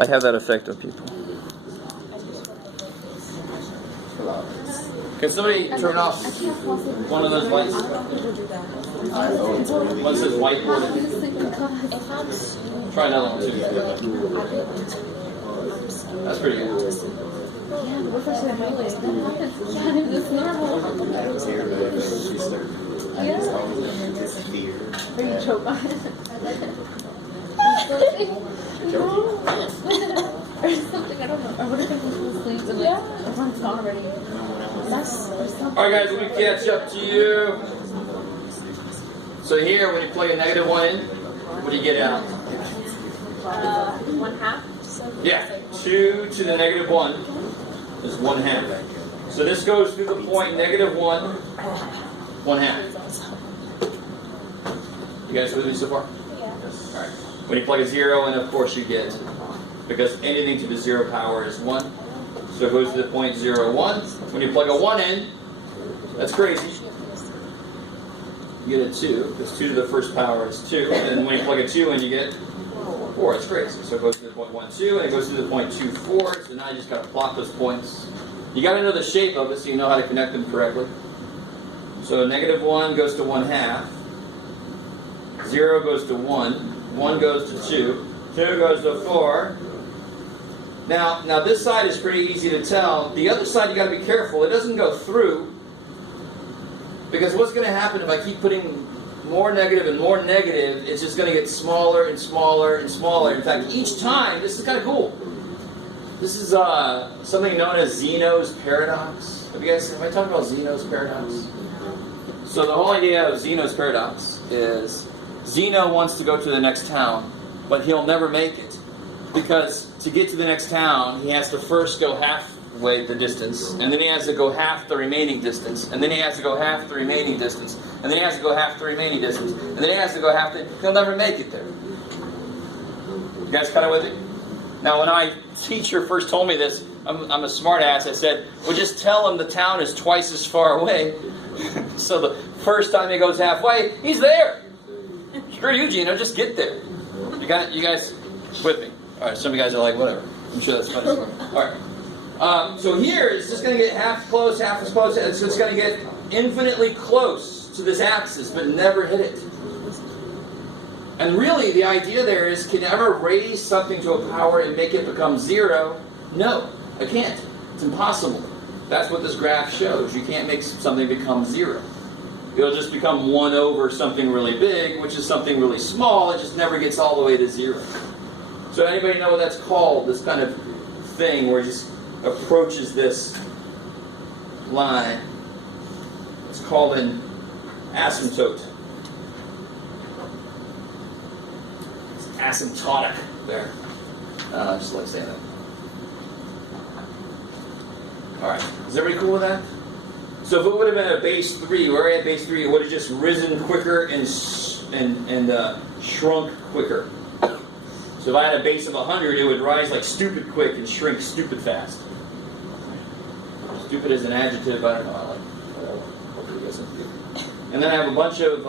I have that effect on people. Can somebody turn off one of those lights? One says whiteboard. Try another one too. That's pretty good. Yeah, but what if I said that happens? Yeah, it's normal. Are you choke on it? Or something, I don't know. Or what if I can pull sleeves and like, everyone's gone already? Alright guys, let me catch up to you. So here, when you plug a negative one in, what do you get out? 1/2. Yeah, 2 to the negative 1 is 1/2. So this goes through the point negative 1, 1/2. You guys with me so far? Yeah. Alright. When you plug a 0 in, of course you get, because anything to the 0 power is 1. So it goes to the point 0, 1. When you plug a 1 in, that's crazy. You get a 2, because 2 to the first power is 2. And then when you plug a 2 in, you get 4. It's crazy. So it goes to the point 1, 2, and it goes to the point 2, 4. So now you just got to plot those points. You got to know the shape of it so you know how to connect them correctly. So negative 1 goes to 1/2. 0 goes to 1. 1 goes to 2. 2 goes to 4. Now this side is pretty easy to tell. The other side you got to be careful. It doesn't go through, because what's going to happen if I keep putting more negative and more negative? It's just going to get smaller and smaller and smaller. In fact, each time, this is kind of cool. This is something known as Zeno's paradox. Have I talked about Zeno's paradox? So the whole idea of Zeno's paradox is Zeno wants to go to the next town, but he'll never make it. Because to get to the next town, he has to first go halfway the distance, and then he has to go half the remaining distance, and then he has to go half the remaining distance, and then he has to go half the remaining distance, and then he has to go half the... He'll never make it there. You guys kind of with me? Now, when my teacher first told me this, I'm a smart ass. I said, well, just tell him the town is twice as far away. So the first time he goes halfway, he's there. Screw you, Gino, just get there. You guys with me? Alright, some of you guys are like, whatever. I'm sure that's funny. Alright. So here, it's just going to get half close, half as close. It's just going to get infinitely close to this axis, but never hit it. And really, the idea there is, can you ever raise something to a power and make it become 0? No, I can't. It's impossible. That's what this graph shows. You can't make something become 0. It'll just become 1 over something really big, which is something really small. It just never gets all the way to 0. So anybody know what that's called? This kind of thing where it just approaches this line. It's called an asymptote. It's asymptotic there. I just like saying that. Alright, is everybody cool with that? So if it would have been a base 3, we're at base 3, it would have just risen quicker and shrunk quicker. So if I had a base of 100, it would rise like stupid quick and shrink stupid fast. Stupid is an adjective, I don't know, I like it. And then I have a bunch of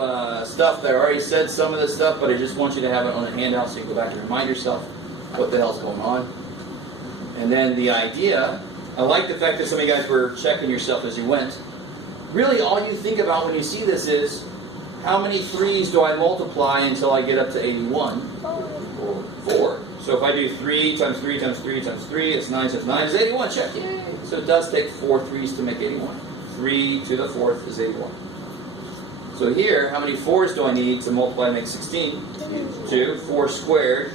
stuff that I already said some of this stuff, but I just want you to have it on a handout so you can go back and remind yourself what the hell's going on. And then the idea, I like the fact that some of you guys were checking yourself as you went. Really all you think about when you see this is, how many 3's do I multiply until I get up to 81? 4. So if I do 3 times 3 times 3 times 3, it's 9 times 9 is 81. Check. Yay. So it does take 4 3's to make 81. 3 to the 4th is 81. So here, how many 4's do I need to multiply to make 16? 2. 4 squared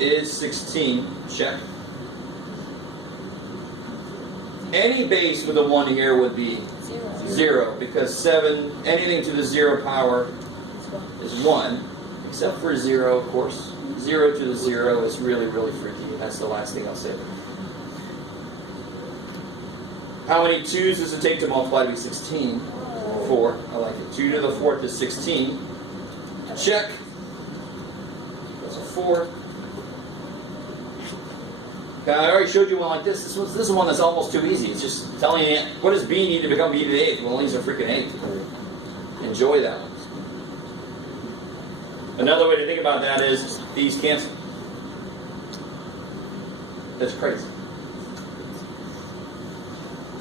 is 16. Check. Any base with a 1 here would be 0, because 7, anything to the 0 power is 1, except for 0, of course. 0 to the 0 is really, really freaky. That's the last thing I'll say. How many 2's does it take to multiply to be 16? 4. I like it. 2 to the 4th is 16. Check. That's a 4. Now, I already showed you one like this. This is one that's almost too easy. It's just telling you, what does B need to become B to the 8th? Well, these are freaking 8. Enjoy that one. Another way to think about that is these cancel. That's crazy.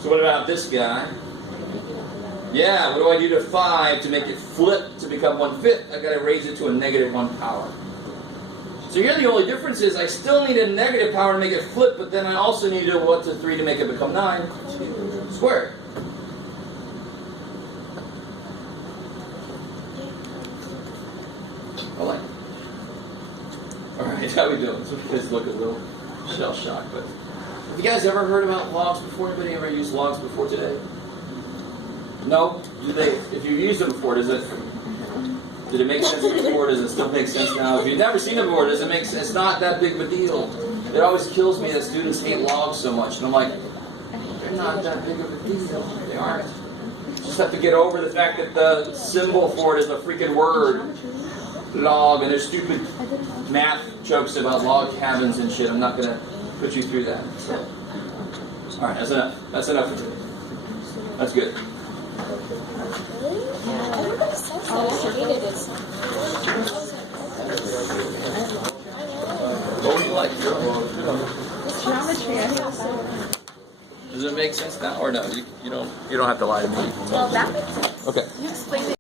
So what about this guy? Yeah, what do I do to 5 to make it flip to become 1/5? I've got to raise it to a -1 power. So here the only difference is I still need a negative power to make it flip, but then I also need a 1 to 3 to make it become 9 squared. I like it. Alright, how we doing? Some kids look a little shell-shocked, but have you guys ever heard about logs before? Anybody ever used logs before today? No? Do they? If you've used them before, did it make sense before? Does it still make sense now? If you've never seen it before, does it make sense? It's not that big of a deal. It always kills me that students hate logs so much. And I'm like, they're not that big of a deal. They aren't. You just have to get over the fact that the symbol for it is a freaking word. Log, and there's stupid math jokes about log cabins and shit. I'm not going to put you through that. So. Alright, that's enough. That's enough for today. That's good. Everybody says that. I hated it. What would you like? Geometry, I think so. Does it make sense now or no? You don't have to lie to me. Well, that makes sense. Okay. You explained it.